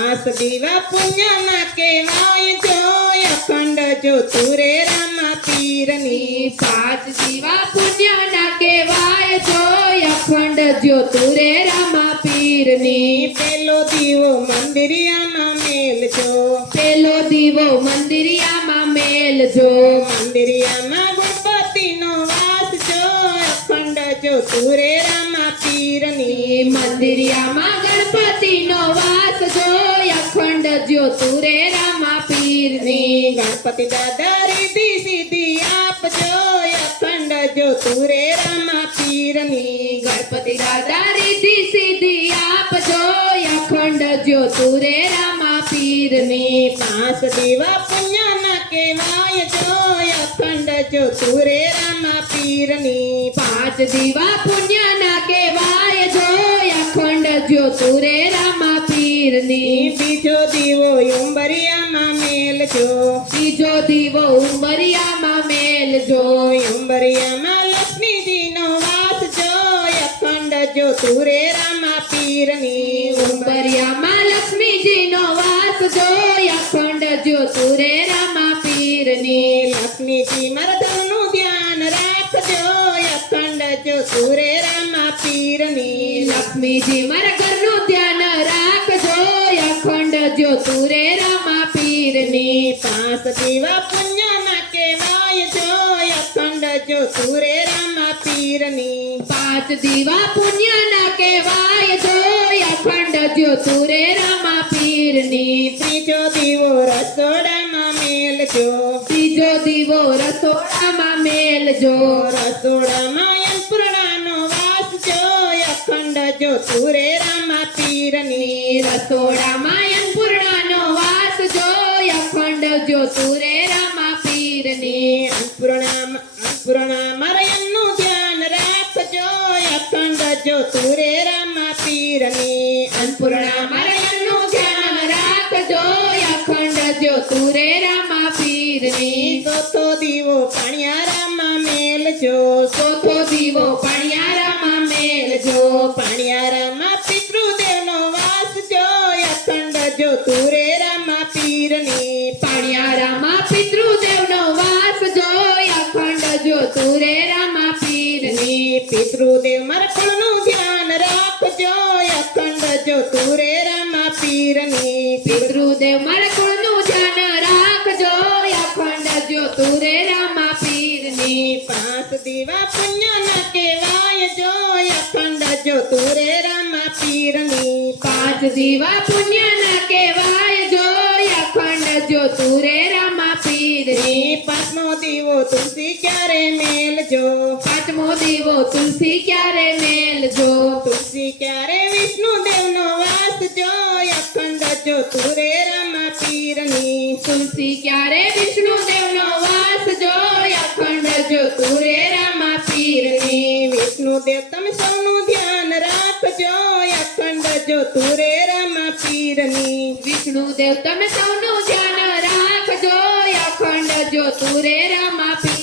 પાંચ દીવા પુણ્યના કહેવાય જો અખંડ જ્યોતું રે રામા પીરની પાંચ દીવા પુણ્યના કહેવાય જો અખંડ જ્યોતું રે રામા પીરની પેલો દીવો મંદિરિયામાં મેલજો પેલો દીવો મંદિરિયામાં મેલજો મંદિરિયામાં ગણપતિનો વાસ જો અખંડ જ્યોતું રે રામા પીરની મંદિરિયામાં ગણપતિનો વાસ જો અખંડ જ્યોતું રે રામા પીરની ગણપતિ દાદા રીધી સીધી આપજો અખંડ જ્યોતું રે રામા પીરની ગણપતિ દાદા રીધી સીધી આપજો અખંડ જ્યોતું રે રામા પીરની પાંચ દીવા પુણ્યના કહેવાય જો અખંડ જ્યોતું રે રામા પીરની પાંચ દીવા પુણ્યના કહેવાય જો અખંડ જ્યોતું રે રામા પીરની બીજો દીવો ઉંબરિયામાં મેલજો બીજો દીવો ઉંબરિયામાં મેલજો ઉંબરિયામાં લક્ષ્મીજીનો વાસ જો અખંડ જ્યોતું રે રામા પીરની ઉંબરિયામાં લક્ષ્મીજીનો વાસ જો અખંડ જ્યોતું રે રામા પીરની લક્ષ્મીજી મરદનું ધ્યાન રાખજો અખંડ જ્યોતું રે રામા પીરની લક્ષ્મીજી મારા ઘરનું ધ્યાન રાખજો અખંડ જ્યોતું રે રામા પીરની પાંચ દીવા પુણ્યના કહેવાય જો અખંડ જ્યોતું રે રામા પીરની પાંચ દીવા પુણ્યના કહેવાય જો અખંડ જ્યોતું રે રામા પીરની ત્રીજો દીવો રસોડામાં મેલજો ત્રીજો દીવો રસોડામાં મેલજો રસોડામાં અન્નપૂર્ણાનો વાસ જો અખંડ જ્યોતું રે રામા પીરની રસોડામાં અન્નપૂર્ણાનો વાસ જો અખંડ જ્યોતું રે રામા પીરની અન્નપૂર્ણા મરયનનું ધ્યાન રાખજો અખંડ જ્યોતું રે રામા પીરની અન્નપૂર્ણા મારયનું ધ્યાન રાખજો અખંડ જ્યોતું રે રામા પીરની ચોથો દીવો પાણિયારામાં મેલજો ચોથો દીવો પાણિયારામાં મેલજો પાણિયારામાં પિતૃદેવનો વાસ જો અખંડ જ્યોતું રે રામા પીરની પાણિયારામાં પિતૃદેવનો વાસ જો અખંડ જ્યોતું રે રામા પીરની પિતૃદેવ મરકુળનું ધ્યાન રાખજો અખંડ જ્યોતું રે રામા પીરની પિતૃદેવ મારા કુળનું ધ્યાન રાખજો અખંડ જ્યોતું રે રામા પીરની પાંચ દીવા પુણ્યના કહેવાય જો અખંડ જ્યોતું રે રામા પીરની પાંચ દીવા પુણ્યના કહેવાય જો અખંડ જ્યોતું રે રામા પીરની પાંચમો દીવો તુલસી ક્યારે મેલજો પાંચમો દીવો તુલસી ક્યારે મેલજો તુલસી ક્યારે વિષ્ણુદેવનો વાસ જો અખંડ જ્યોતું રે રામા પીરની તુલસી ક્યારે વિષ્ણુદેવનો વાસ જો અખંડ જ્યોતું રે રામા પીરની વિષ્ણુદેવ તમે સૌનું ધ્યાન રાખજો અખંડ જ્યોતું રે રામા પીરની વિષ્ણુદેવ તમે સૌનું ધ્યાન રાખજો અખંડ જ્યોતું રે રામા પીરની